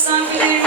song for you.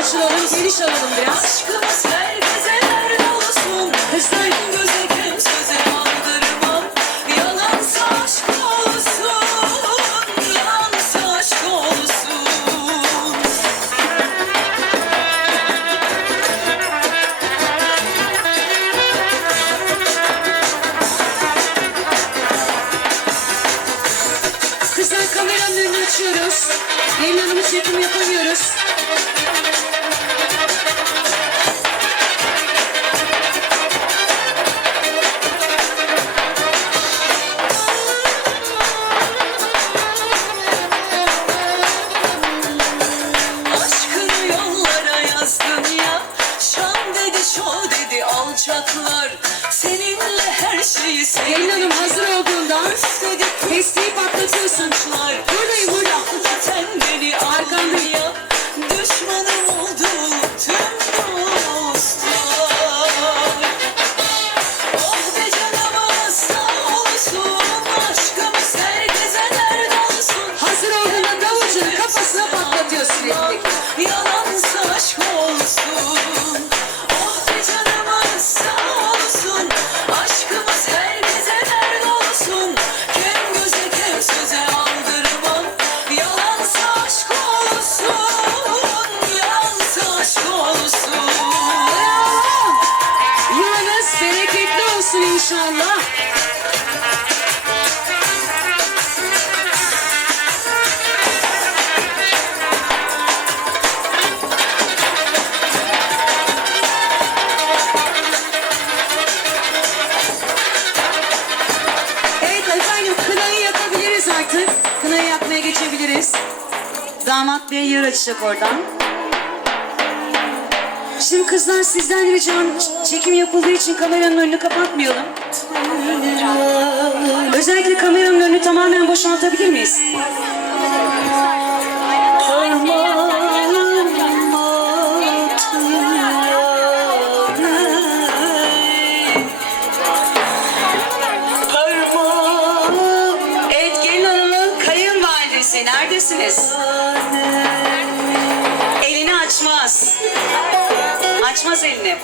Açılalım, geniş alalım biraz. Herkese açacak oradan. Şimdi kızlar sizden ricam çekim yapıldığı için kameranın önünü kapatmayalım. Özellikle kameranın önünü tamamen boşaltabilir miyiz? yakışmaz eline.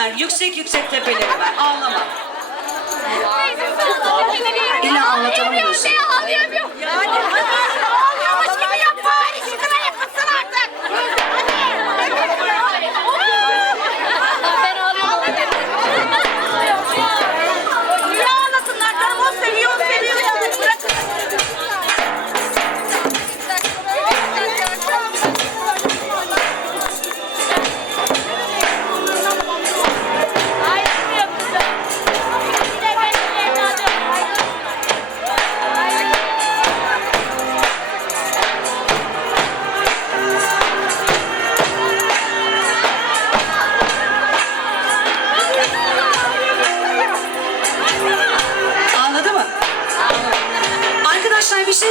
Ver. Yüksek yüksek tepelerini ver. Ağlama. İlla anlatalım diyorsun. Anlayamıyorum. Yani hadi.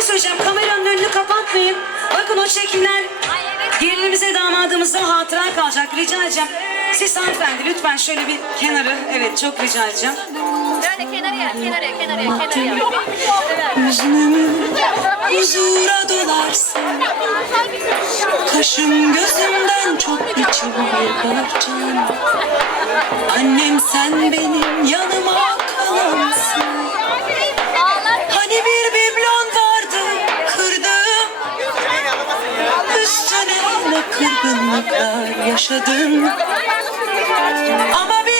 Söyleyeceğim. Kameranın önünü kapatmayın. Bakın o çekimler gelinimize damadımıza hatıra kalacak. Rica edeceğim. Siz hanımefendi lütfen şöyle bir kenarı. Evet çok rica edeceğim. Böyle kenarıya, kenarıya, kenarıya, kenarıya. Huzura dolarsın Kaşım gözümden çok geçiyor parçam Annem sen benim yanıma ne kırgınlıklar yaşadım Ama bil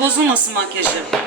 Bozulmasın makyajı.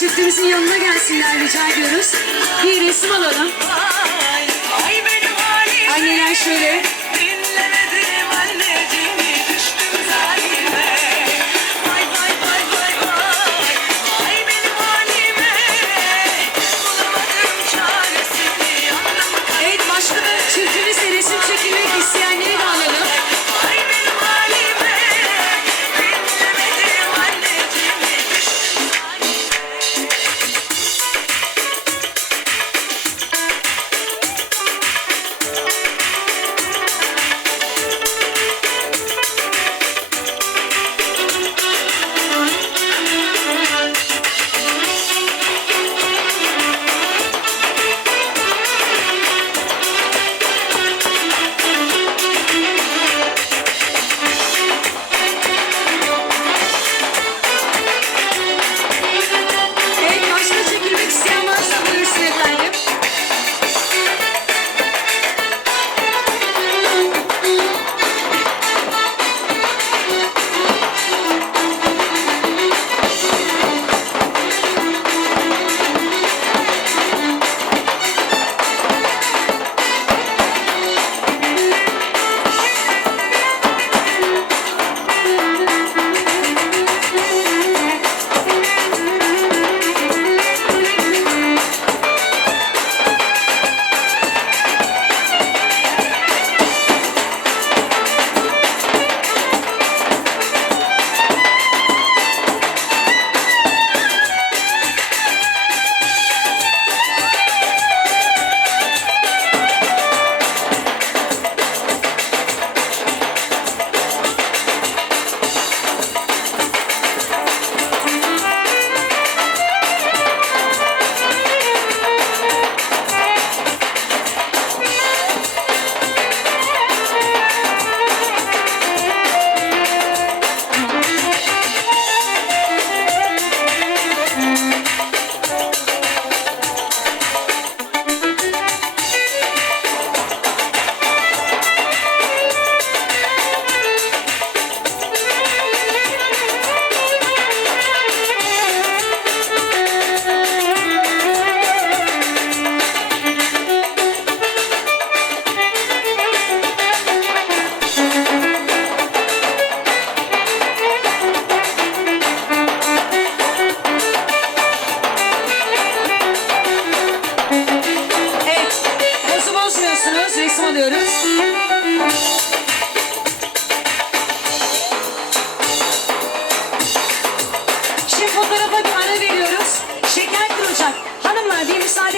Çiftimizin yanına gelsinler rica ediyoruz. Bir resim alalım. Anneler şöyle.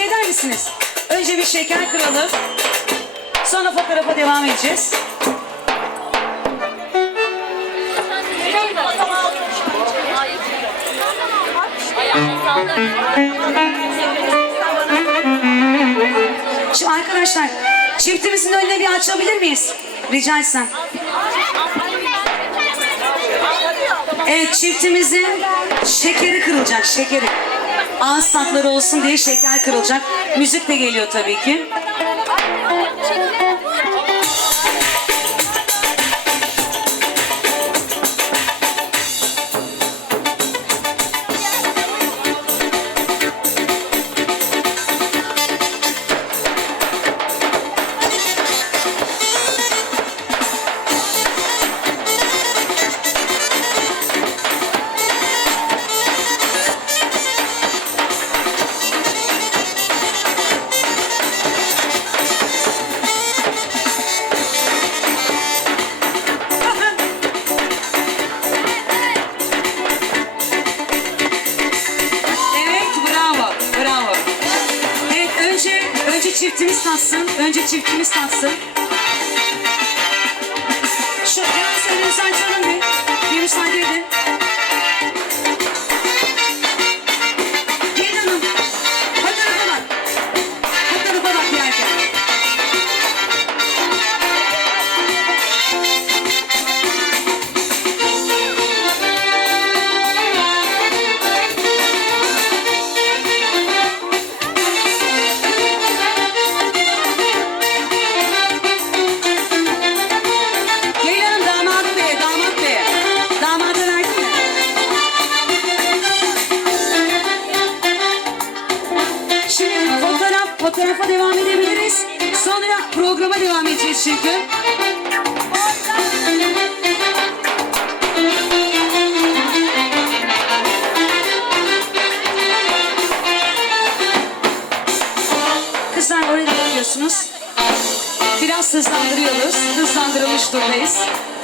Eder misiniz? Önce bir şeker kıralım. Sonra fotoğrafa devam edeceğiz. Şimdi arkadaşlar çiftimizin önüne bir açabilir miyiz? Rica etsem. Evet çiftimizin şekeri kırılacak şekeri. Ağız tatları olsun diye şeker kırılacak. Müzik de geliyor tabii ki. Alexandre Luiz